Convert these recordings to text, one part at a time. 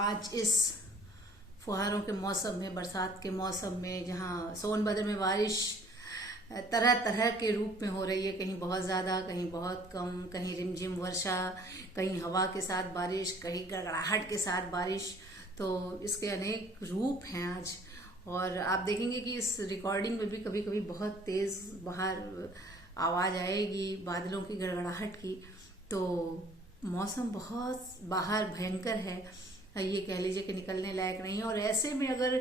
आज इस फुहारों के मौसम में, बरसात के मौसम में, जहाँ सोनभद्र में बारिश तरह तरह के रूप में हो रही है, कहीं बहुत ज़्यादा, कहीं बहुत कम, कहीं रिमझिम वर्षा, कहीं हवा के साथ बारिश, कहीं गड़गड़ाहट के साथ बारिश। तो इसके अनेक रूप हैं आज। और आप देखेंगे कि इस रिकॉर्डिंग में भी कभी कभी बहुत तेज़ बाहर आवाज़ आएगी बादलों की, गड़गड़ाहट की। तो मौसम बहुत बाहर भयंकर है, ये कह लीजिए कि निकलने लायक नहीं है। और ऐसे में अगर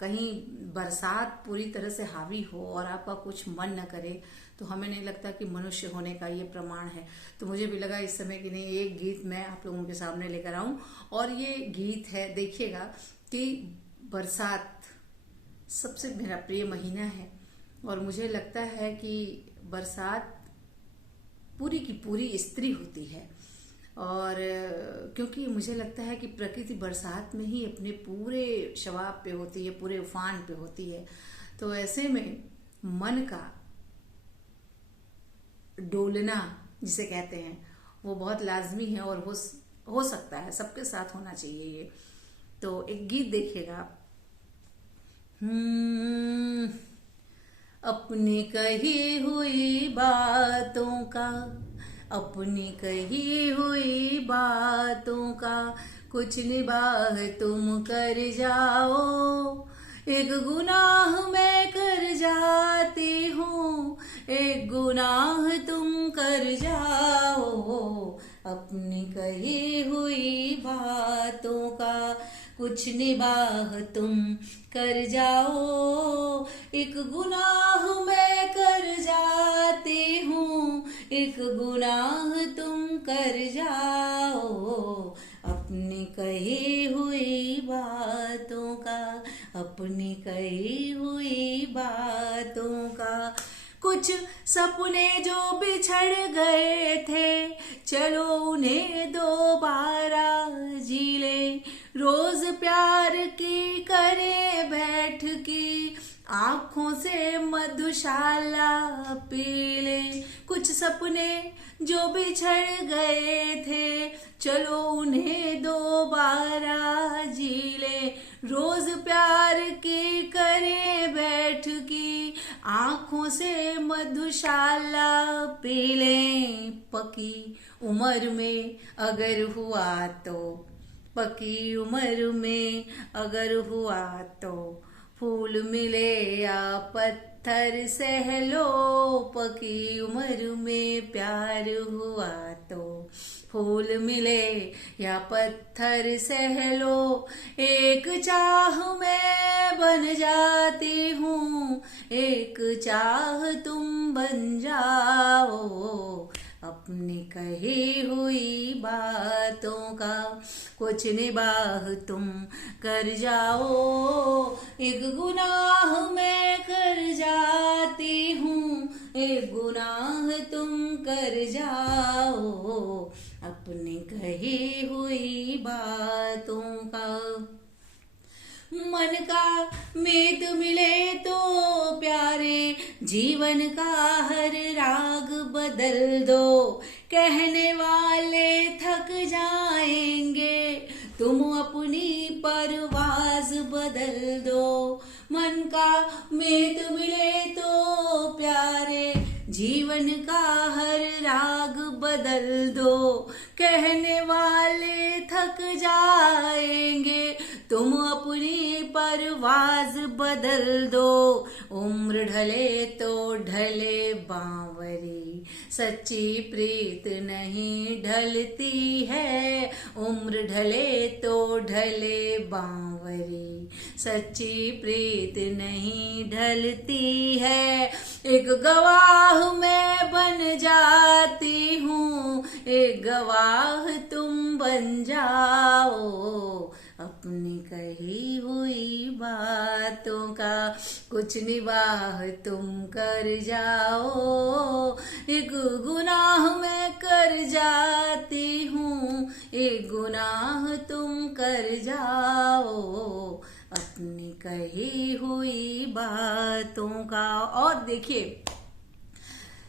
कहीं बरसात पूरी तरह से हावी हो और आपका कुछ मन न करे, तो हमें नहीं लगता कि मनुष्य होने का ये प्रमाण है। तो मुझे भी लगा इस समय कि नहीं, एक गीत मैं आप लोगों के सामने लेकर आऊं। और ये गीत है, देखिएगा कि बरसात सबसे मेरा प्रिय महीना है। और मुझे लगता है कि बरसात पूरी की पूरी स्त्री होती है। और क्योंकि मुझे लगता है कि प्रकृति बरसात में ही अपने पूरे शबाब पे होती है, पूरे उफान पे होती है। तो ऐसे में मन का डोलना जिसे कहते हैं, वो बहुत लाजमी है और हो सकता है, सबके साथ होना चाहिए ये। तो एक गीत देखिएगा। अपनी कही हुई बातों का, अपनी कही हुई बातों का कुछ निबाह तुम कर जाओ। एक गुनाह मैं कर जाती हूँ, एक गुनाह तुम कर जाओ। अपनी कही हुई बातों का कुछ निबाह तुम कर जाओ। एक गुनाह मैं कर जाती हूँ, एक गुनाह तुम कर जाओ। अपनी कही हुई बातों का, अपनी कही हुई बातों का। कुछ सपने जो बिछड़ गए थे, चलो उन्हें दोबारा जी ले। रोज प्यार की करे बैठ की, आँखों से मधुशाला पी ले। कुछ सपने जो बिछड़ गए थे, चलो उन्हें दोबारा जी ले। रोज प्यार की करे बैठ की, आँखों से मधुशाला पी ले। पकी उम्र में अगर हुआ तो, पकी उम्र में अगर हुआ तो, फूल मिले या पत्थर सह लो। पकी उम्र में प्यार हुआ तो, फूल मिले या पत्थर सह लो। एक चाह मैं बन जाती हूँ, एक चाह तुम बन जाओ। अपनी कही हुई बातों का कुछ निबाह तुम कर जाओ। एक गुनाह मैं कर जाती हूँ, एक गुनाह तुम कर जाओ। अपनी कही हुई बातों का। मन का मीत मिले तो प्यारे, जीवन का हर राग बदल दो। कहने वाले थक जाएंगे, तुम अपनी परवाज बदल दो। मन का मीत मिले तो प्यारे, जीवन का हर राग बदल दो। कहने वाले थक जाएंगे, तुम अपनी परवाज बदल दो। उम्र ढले तो ढले बांवरी, सच्ची प्रीत नहीं ढलती है। उम्र ढले तो ढले बांवरी, सच्ची प्रीत नहीं ढलती है। एक गवाह मैं बन जाती हूँ, एक गवाह तुम बन जाओ। अपनी कही हुई बातों का कुछ निबाह तुम कर जाओ। एक गुनाह मैं कर जाती हूँ, एक गुनाह तुम कर जाओ। अपनी कही हुई बातों का। और देखिए,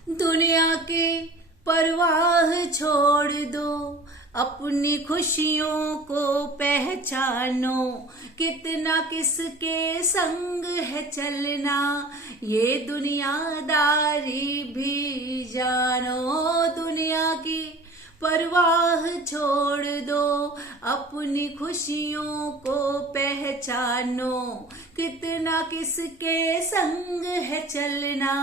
दुनिया के परवाह छोड़ दो, अपनी खुशियों को पहचानो, कितना किसके संग है चलना, ये दुनियादारी भी जानो। दुनिया की परवाह छोड़ दो, अपनी खुशियों को पहचानो, कितना किसके संग है चलना,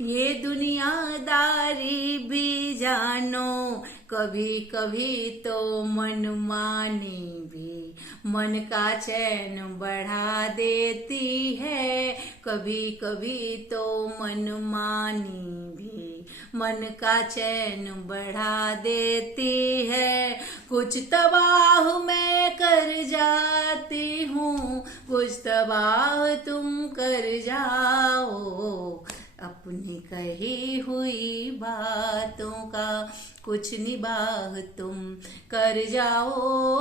ये दुनियादारी भी जानो। कभी कभी तो मनमानी भी मन का चैन बढ़ा देती है, कभी कभी तो मनमानी भी मन का चैन बढ़ा देती है। कुछ तबाह मैं कर जाती हूँ, कुछ तबाह तुम कर जाओ, अपनी कही हुई बातों का कुछ निबाह तुम कर जाओ।